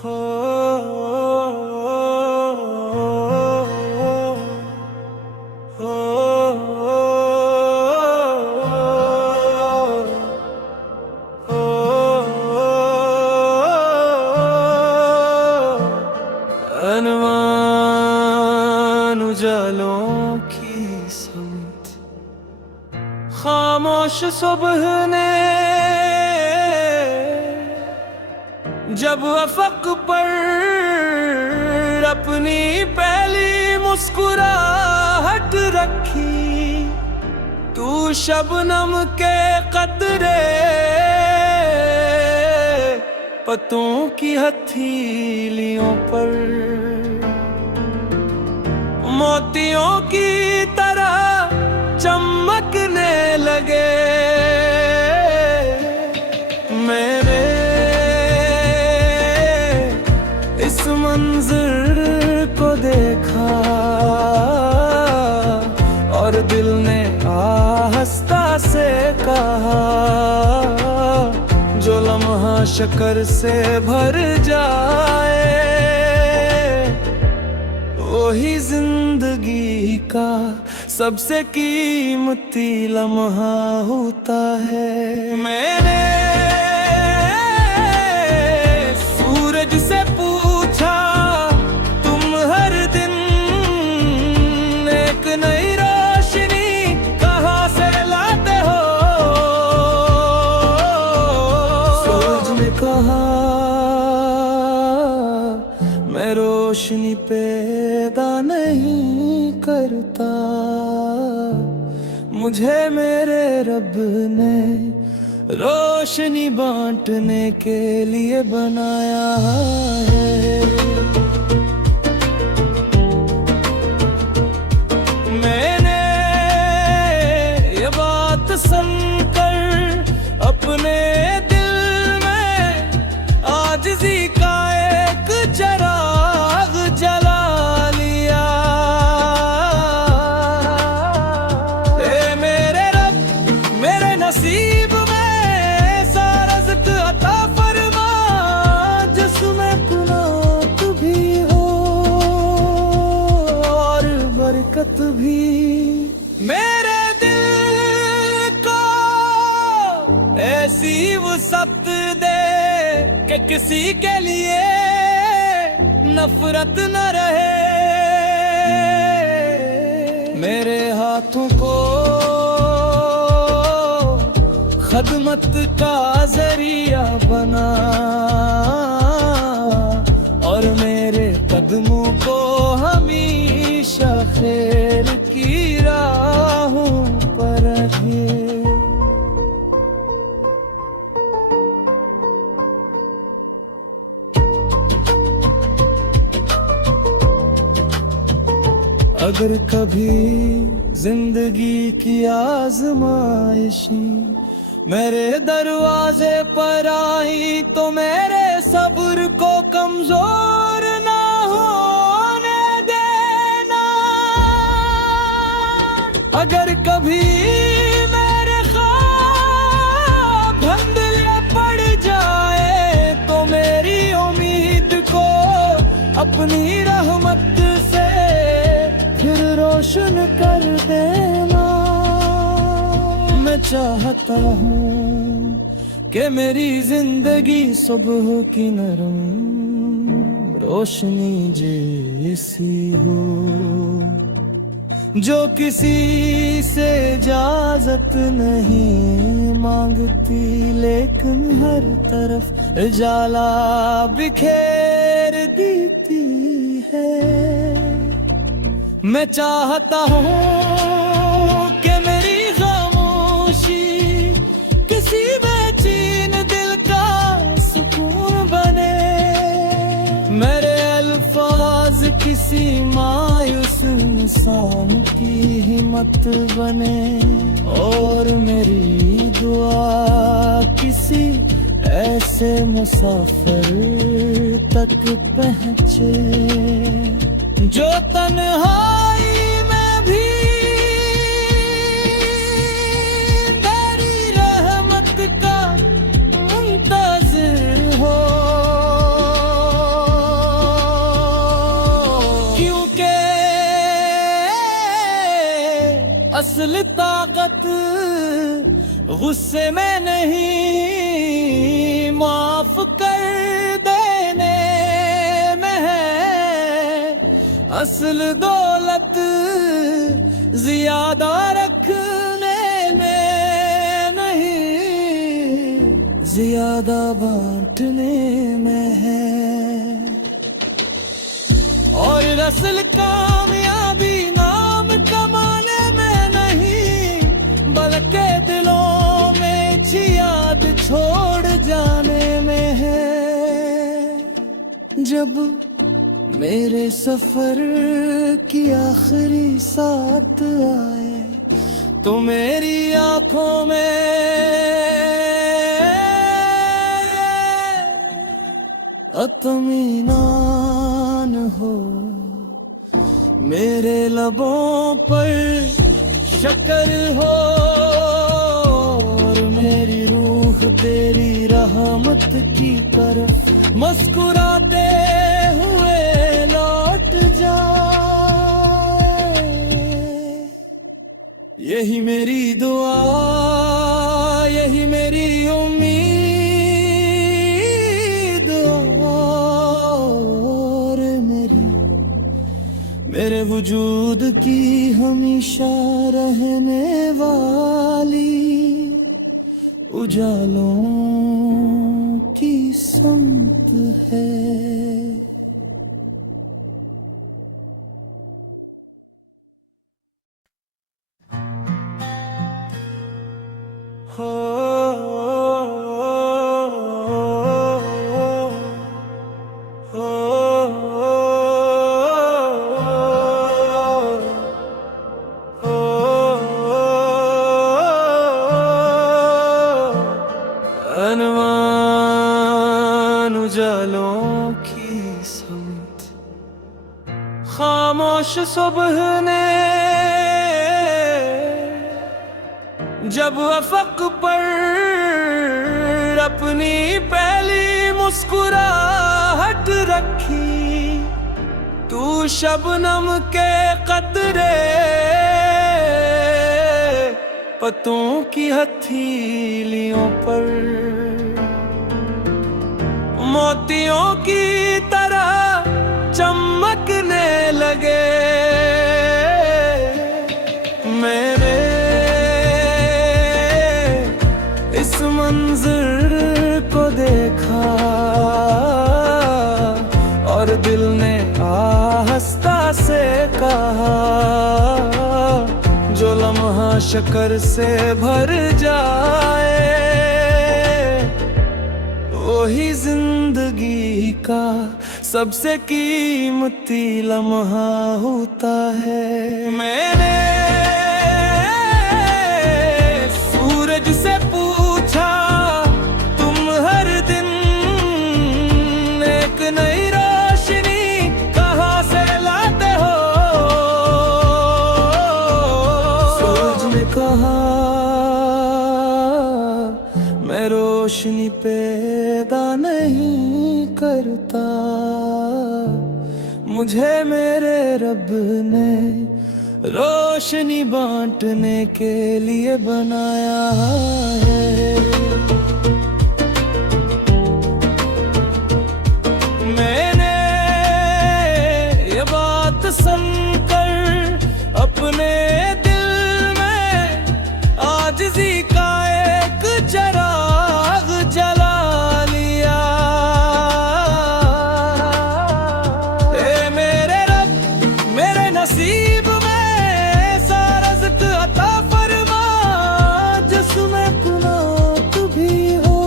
हो हो अनवान उजालों की समत खामोश सुबह ने जब अफक पर अपनी पहली मुस्कुराहट रखी, तू शबनम के कतरे पत्तों की हथेलियों पर मोतियों की तरह चमकने लगे। मैंने इस मंजर को देखा और दिल ने आहिस्ता से कहा, जो लम्हा शक्कर से भर जाए वही जिंदगी का सबसे कीमती लम्हा होता है। मैंने सूरज से पूछा, तुम हर दिन एक नई रोशनी कहाँ से लाते हो? सूरज ने कहा, मैं रोशनी पैदा नहीं करता, मुझे मेरे रब ने रोशनी बांटने के लिए बनाया है। मैंने ये बात सुनकर अपने दिल में आजिज़ी का एक चिराग जला लिया। ए मेरे रब, मेरे नसीब में सारा ज़िक़ अता फरमा, जिसमें कुनात भी हो और बरकत भी। मेरे दिल को ऐसी वसअत दे कि किसी के लिए नफरत न रहे। मेरे हाथों को खदमत का जरिया बना और मेरे कदमों को हमेशा खैर की राहों पर रखे। अगर कभी जिंदगी की आजमाइशें मेरे दरवाजे पर आई तो मेरे सब्र को कमजोर ना होने देना। अगर कभी मेरे ख्वाब धुंधले पड़ जाए तो मेरी उम्मीद को अपनी रहमत से फिर रोशन कर देना। मैं चाहता हूँ कि मेरी जिंदगी सुबह की नरम रोशनी जैसी हो, जो किसी से इजाजत नहीं मांगती लेकिन हर तरफ उजाला बिखेर देती है। मैं चाहता हूँ कि मेरी खामोशी किसी बेचैन दिल का सुकून बने, मेरे अल्फाज किसी मायूस इंसान की हिम्मत बने और मेरी दुआ किसी ऐसे मुसाफिर तक पहुँचे जो तन्हाई में भी तेरी रहमत का मुंतज़िर हो। असल ताकत गुस्से में नहीं, माफ कर देने में है। असल दौलत ज्यादा रखने में नहीं, ज्यादा बांटने में है। और असल कामयाबी नाम कमाने में नहीं, बल्कि दिलों में अच्छी याद छोड़ जाने में है। जब मेरे सफर की आखिरी साथ आए तो मेरी आंखों में इत्मीनान हो, मेरे लबों पर शक्कर हो, और मेरी रूह तेरी रहमत की तरफ मुस्कुराते हुए लौट जाए। यही मेरी दुआ, यही मेरी उम्मीद, और मेरे वजूद की हमेशा रहने वाली उजालों की समत है। अनवान उजालों की समत, खामोश सुबह ने जब अफक पर अपनी पहली मुस्कुराहट रखी, तू शबनम के कतरे पत्तों की हथेलियों पर मोतियों की तरह चमकने लगे। मैंने इस मंजर को देखा और दिल ने आहिस्ता से कहा, जो लम्हा शक्कर से भर जाए वही जिंदगी का सबसे कीमती लम्हा होता है। मैंने सूरज से पूछा, तुम हर दिन एक नई रोशनी कहाँ से लाते हो? सूरज ने कहा, मैं रोशनी पैदा नहीं करता, मुझे मेरे रब ने रोशनी बांटने के लिए बनाया है। मैंने ये बात सुनकर अपने दिल में आजिज़ी का एक चिराग जला लिया। ए मेरे रब, मेरे नसीब में ऐसा रज़्क़ अता फरमा जिसमें कुनात भी हो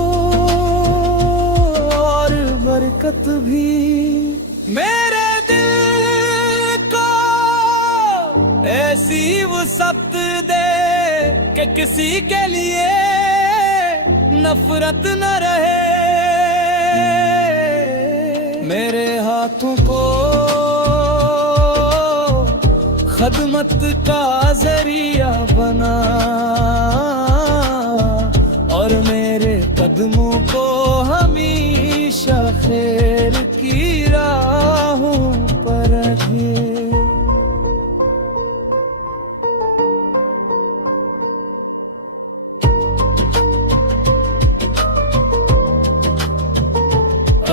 और बरकत भी। मेरे दिल को ऐसी वसअत दे कि किसी के लिए नफरत न रहे। मेरे हाथों को खदमत का जरिया बना और मेरे कदमों को हमेशा खैर की राहों पर रखे।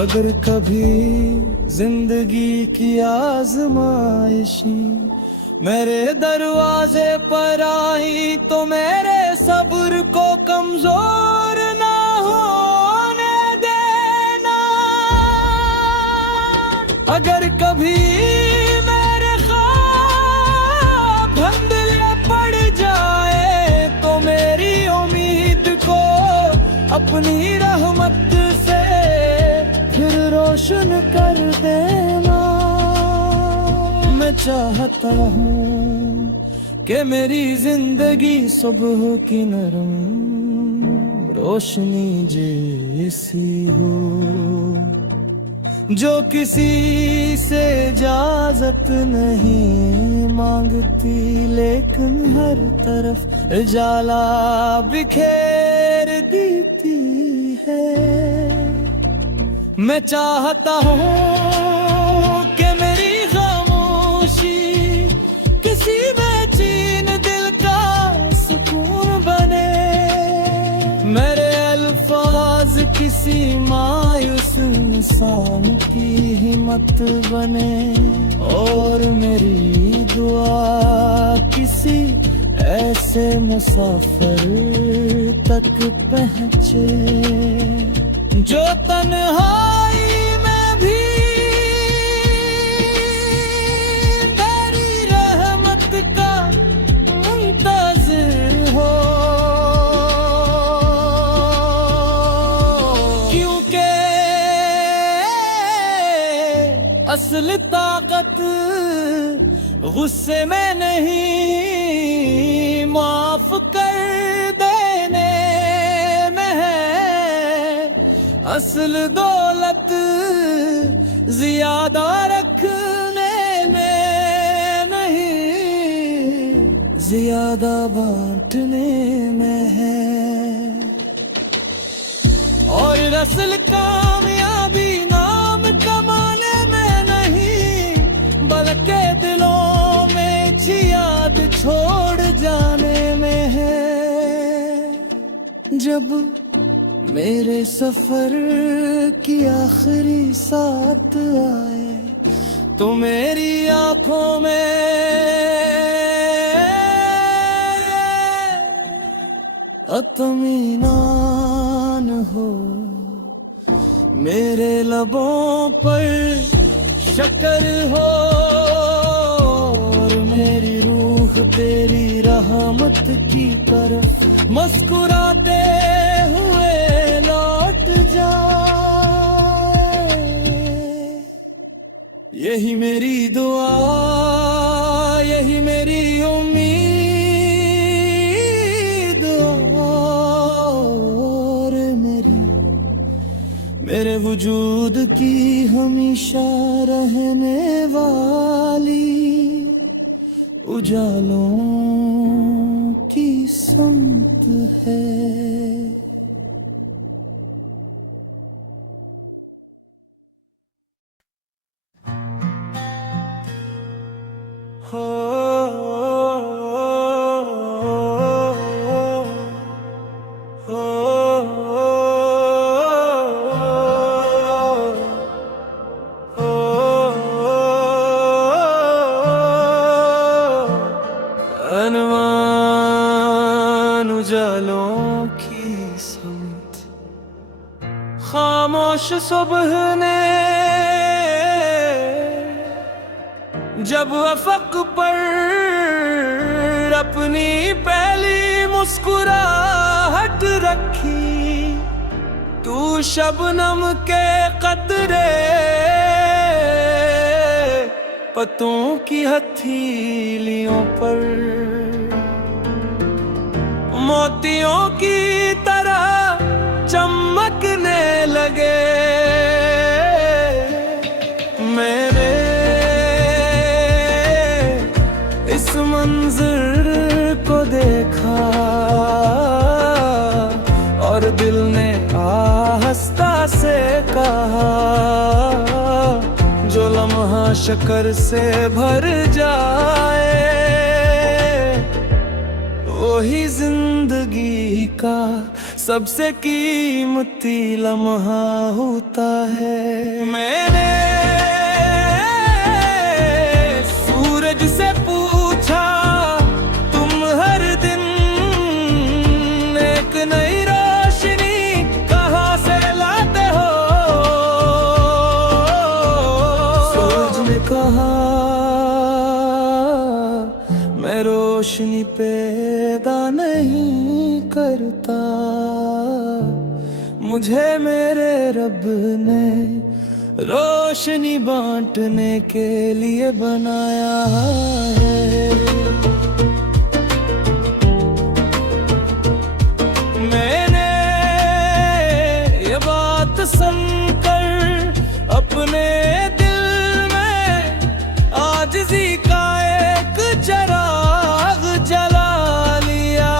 अगर कभी जिंदगी की आजमाइशी मेरे दरवाजे पर आई तो मेरे सब्र को कमजोर ना होने देना। अगर कभी मेरे ख्वाब धुंधले पड़ जाए तो मेरी उम्मीद को अपनी रहमत से फिर रोशन कर देना। मैं चाहता हूँ कि मेरी जिंदगी सुबह की नरम रोशनी जैसी हो, जो किसी से इजाजत नहीं मांगती लेकिन हर तरफ उजाला बिखेर देती है। मैं चाहता हूँ कि मेरी किसी बेचैन दिल का सुकून बने, मेरे अल्फाज किसी मायूस इंसान की हिम्मत बने, और मेरी दुआ किसी ऐसे मुसाफिर तक पहुँचे जो तन्हाई में भी का मुंतज़िर हो। क्योंकि असल ताकत गुस्से में नहीं माफ कर देने में है। असल दौलत ज्यादा रखने ज्यादा बांटने में है। और असल कामयाबी नाम कमाने में नहीं बल्कि दिलों में अच्छी याद छोड़ जाने में है। जब मेरे सफर की आखिरी साथ आए तो मेरी आंखों में इत्मीनान हो, मेरे लबों पर शक्कर हो, और मेरी रूह तेरी रहमत की तरफ मुस्कुराते हुए लौट जाए। यही मेरी दुआ, यही मेरी उम्मीद, मेरे वजूद की हमेशा रहने वाली उजालों की समत है। उजालों की समत खामोश सुबह ने जब अफक पर अपनी पहली मुस्कुराहट रखी, तू शबनम के कतरे पत्तों की हथेलियों पर मोतियों की तरह चमकने लगे। मेरे इस मंजर को देखा और दिल ने आहिस्ता से कहा, जो लम्हा शक्कर से भर जाए वही जिंदगी का सबसे कीमती लम्हा होता है। मैंने सूरज से पूछा तुम हर दिन एक नई रोशनी कहाँ से लाते हो। सूरज ने कहा मैं रोशनी पैदा नहीं करता, मुझे मेरे रब ने रोशनी बांटने के लिए बनाया है। मैंने ये बात सुनकर अपने दिल में आजिज़ी का एक चिराग जला लिया।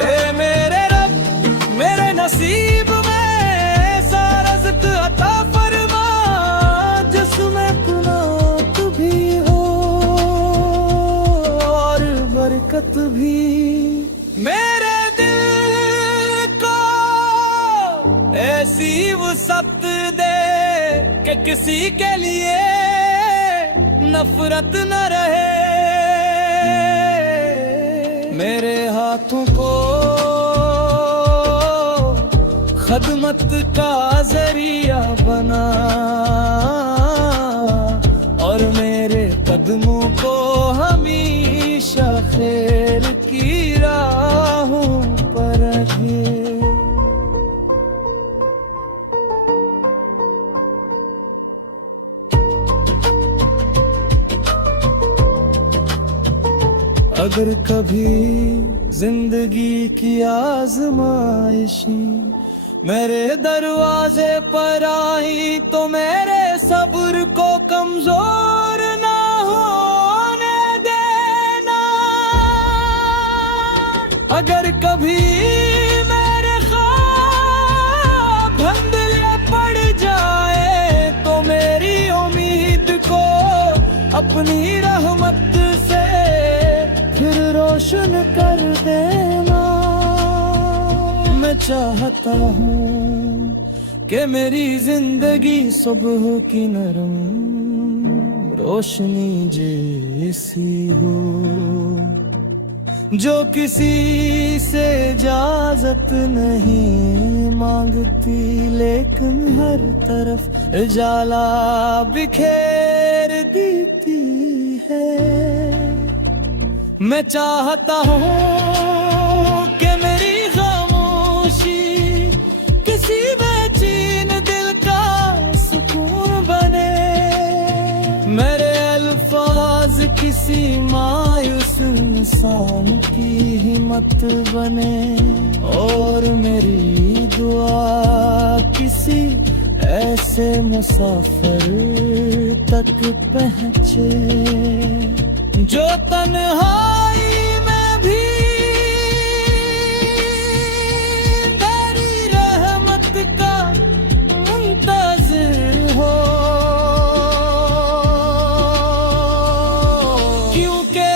ए मेरे रब मेरे नसीब में सारा रिज़्क़ अता फरमा, जिसमें कुनात भी हो और बरकत भी। मेरे दिल को ऐसी वसअत दे कि किसी के लिए नफरत न रहे। मेरे हाथों को खदमत का जरिया बना और मेरे कदमों को हमेशा खैर की राहों पर रखे। अगर कभी जिंदगी की आजमाइशें मेरे दरवाजे पर आई तो मेरे सब्र को कमजोर ना होने देना। अगर कभी मेरे ख्वाब धुंधले पड़ जाए तो मेरी उम्मीद को अपनी रहमत से फिर रोशन कर देना। मैं चाहता हूँ कि मेरी जिंदगी सुबह की नरम रोशनी जैसी हो, जो किसी से इजाजत नहीं मांगती लेकिन हर तरफ उजाला बिखेर देती है। मैं चाहता हूँ कि मेरी खामोशी किसी बेचैन दिल का सुकून बने, मेरे अल्फाज किसी मायूस इंसान की हिम्मत बने और मेरी दुआ किसी ऐसे मुसाफिर तक पहुँचे जो तन्हाई में भी तेरी रहमत का मुंतज़िर हो। क्योंकि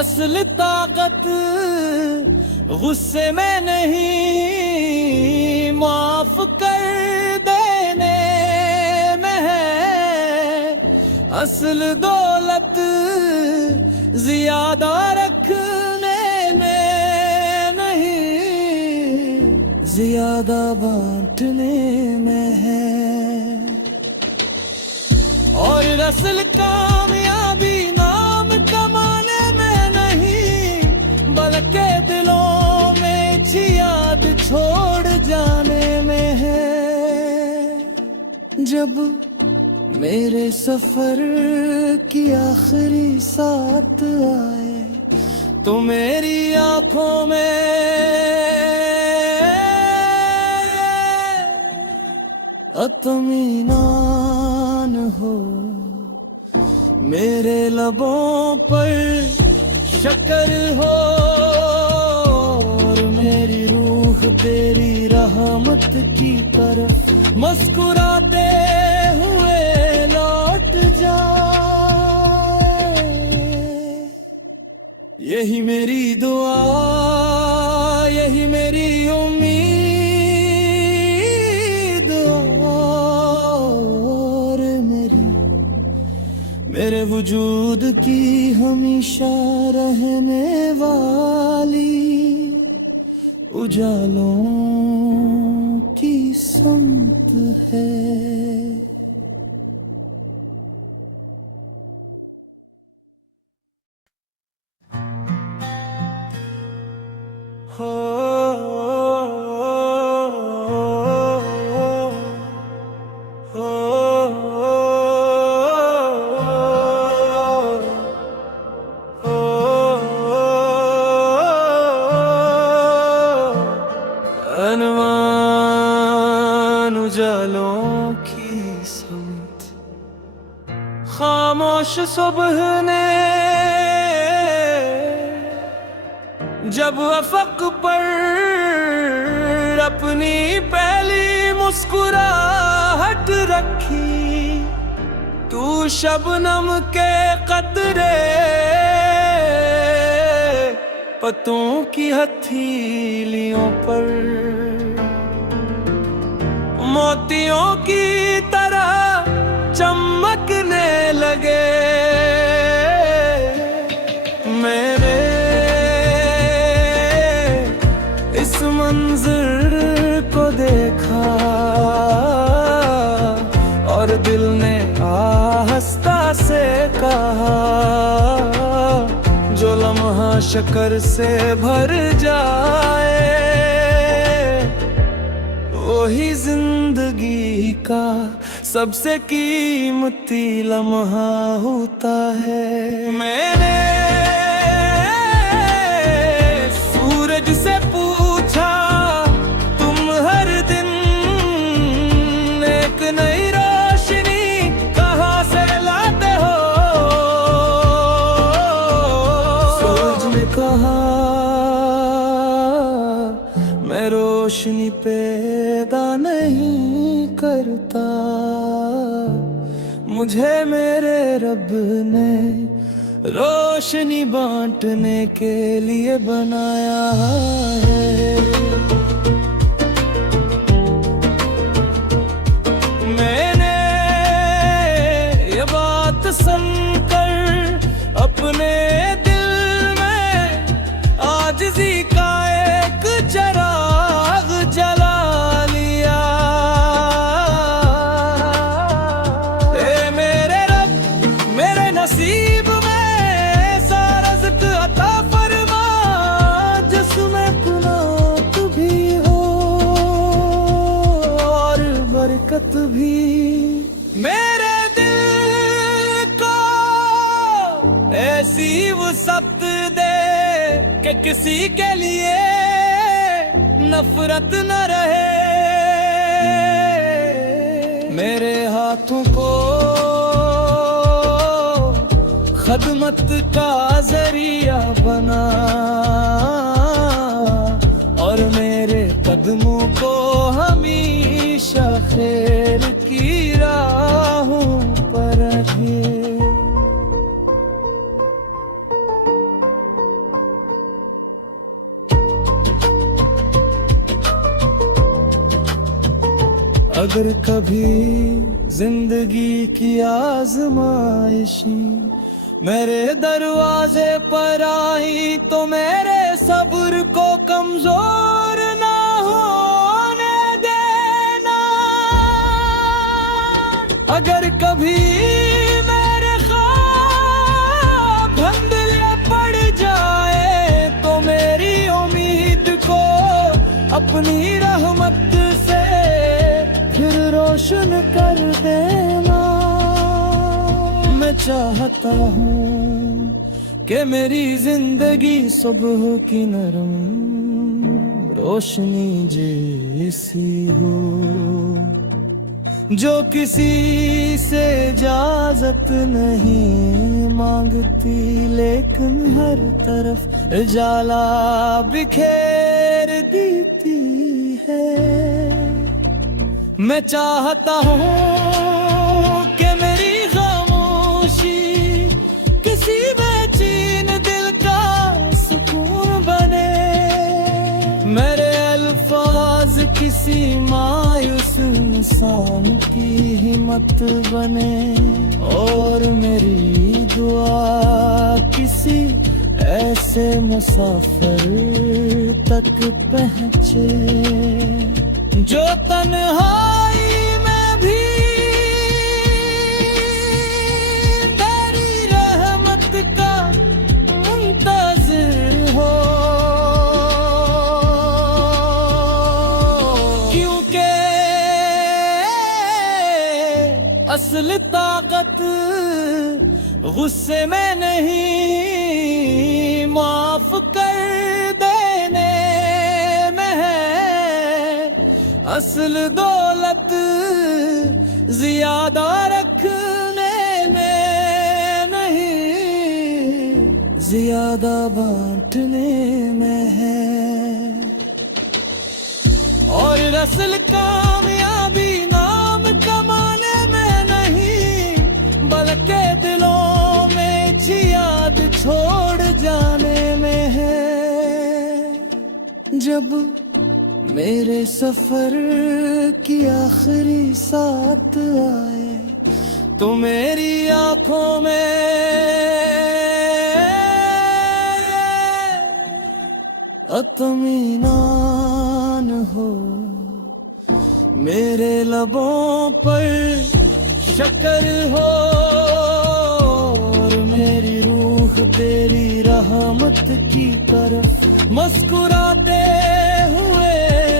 असल ताकत गुस्से में नहीं माफ कर देने में है, असल दौलत ज्यादा रखने में नहीं ज्यादा बांटने में है। और असल कामयाबी नाम कमाने में नहीं बल्कि दिलों में अच्छी याद छोड़ जाने में है। जब मेरे सफर की आखिरी साथ आए तो मेरी आंखों में इत्मीनान हो, मेरे लबों पर शक्कर हो और मेरी रूह तेरी रहमत की तरफ मुस्कुराते हुए लौट जाए। यही मेरी दुआ, यही मेरी उम्मीद और मेरे वजूद की हमेशा रहने वाली उजालों की समत है। हो अनवान उजालों की समत, खामोश सुबह ने जब अफक पर अपनी पहली मुस्कुराहट रखी, तू शबनम के कतरे पत्तों की हथेलियों पर मोतियों की तरह चमकने लगे। मेरे इस मंजर को देखा और दिल ने आहिस्ता से कहा, जो लम्हा शक्कर से भर जाए वही जिंदगी का सबसे कीमती लम्हा होता है। मैंने सूरज से पूछा, तुम हर दिन एक नई रोशनी कहाँ से लाते हो? सूरज ने कहा, मैं रोशनी पैदा नहीं करता, मुझे मेरे रब ने रोशनी बांटने के लिए बनाया है। मैंने ये बात सुनकर अपने दिल में आजिज़ी का एक चिराग जला लिया। ए मेरे रब, मेरे नसीब में सारा रिज़्क़ अता फरमा, जिसमें कुनात भी हो और बरकत भी। मेरे दिल को ऐसी वसअत दे कि किसी के लिए नफरत न रहे। मेरे हाथों को खदमत का जरिया बना और मेरे कदमों को हमेशा खैर की राहों पर रखे। अगर कभी जिंदगी की आजमाइशी मेरे दरवाजे पर आई तो मेरे सब्र को कमजोर ना होने देना। अगर कभी मेरे ख्वाब धुंधले पड़ जाए तो मेरी उम्मीद को अपनी रहमत से फिर रोशन कर देना। मैं चाहता हूँ कि मेरी जिंदगी सुबह की नरम रोशनी जैसी हो, जो किसी से इजाजत नहीं मांगती लेकिन हर तरफ उजाला बिखेर देती है। मैं चाहता हूँ कि मेरी खामोशी किसी बेचैन दिल का किसी मायूस इंसान की हिम्मत बने, और मेरी दुआ किसी ऐसे मुसाफिर तक पहुँचे जो तन्हाई में भी तेरी रहमत का मुंतज़िर हो। क्योंकि असल ताकत गुस्से में नहीं, माफ कर देने में है। असल दौलत ज्यादा रखने में नहीं, ज्यादा बांटने में है। और असल कामयाबी नाम कमाने में नहीं, बल्कि दिलों में अच्छी याद छोड़ जाने में है। जब मेरे सफर की आखिरी साथ आए तो मेरी आंखों में इत्मीनान हो, मेरे लबों पर शक्कर हो, और मेरी रूह तेरी रहमत की तरफ मुस्कुराते हुए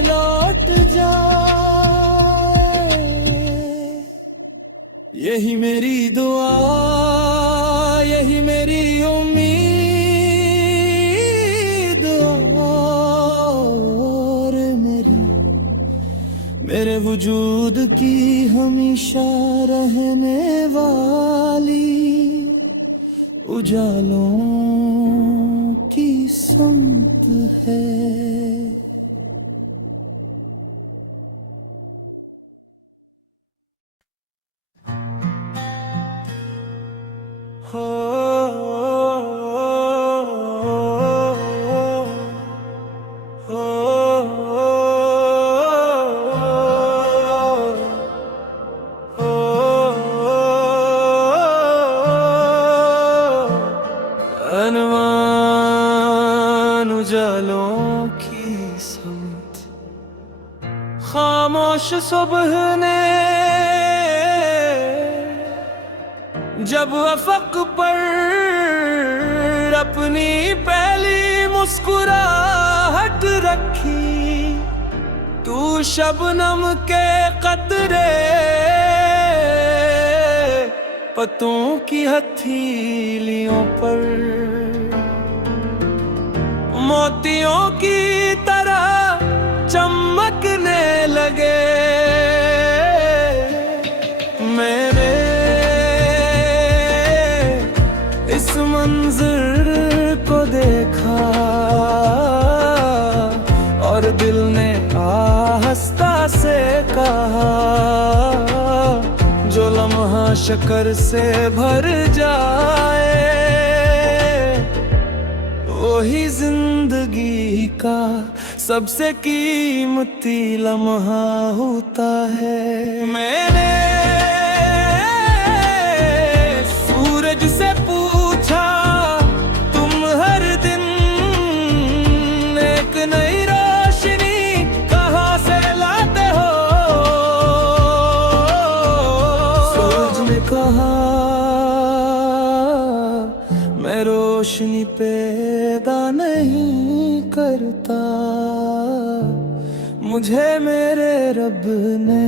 लौट जाए। यही मेरी दुआ, यही मेरी उम्मीद, और मेरे वजूद की हमेशा रहने वाली उजालों की समत है। हो उजालों की समत, खामोश सुबह ने जब अफक पर अपनी पहली मुस्कुराहट रखी, तू शबनम के कतरे पत्तों की हथेलियों पर मोतियों की तरह चमकने लगे। मैंने इस मंजर को देखा और दिल ने आहिस्ता से कहा, जो लम्हा शक्कर से भर जाए वही जिंदगी का सबसे कीमती लम्हा होता है। मैंने सूरज से पूछा, तुम हर दिन एक नई रोशनी कहाँ से लाते हो? सूरज ने कहा, मैं रोशनी पैदा नहीं करता, मुझे मेरे रब ने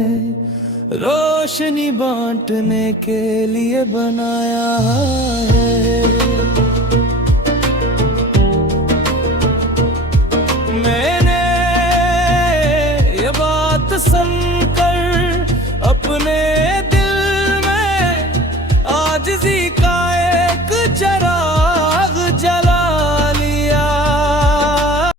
रोशनी बांटने के लिए बनाया है।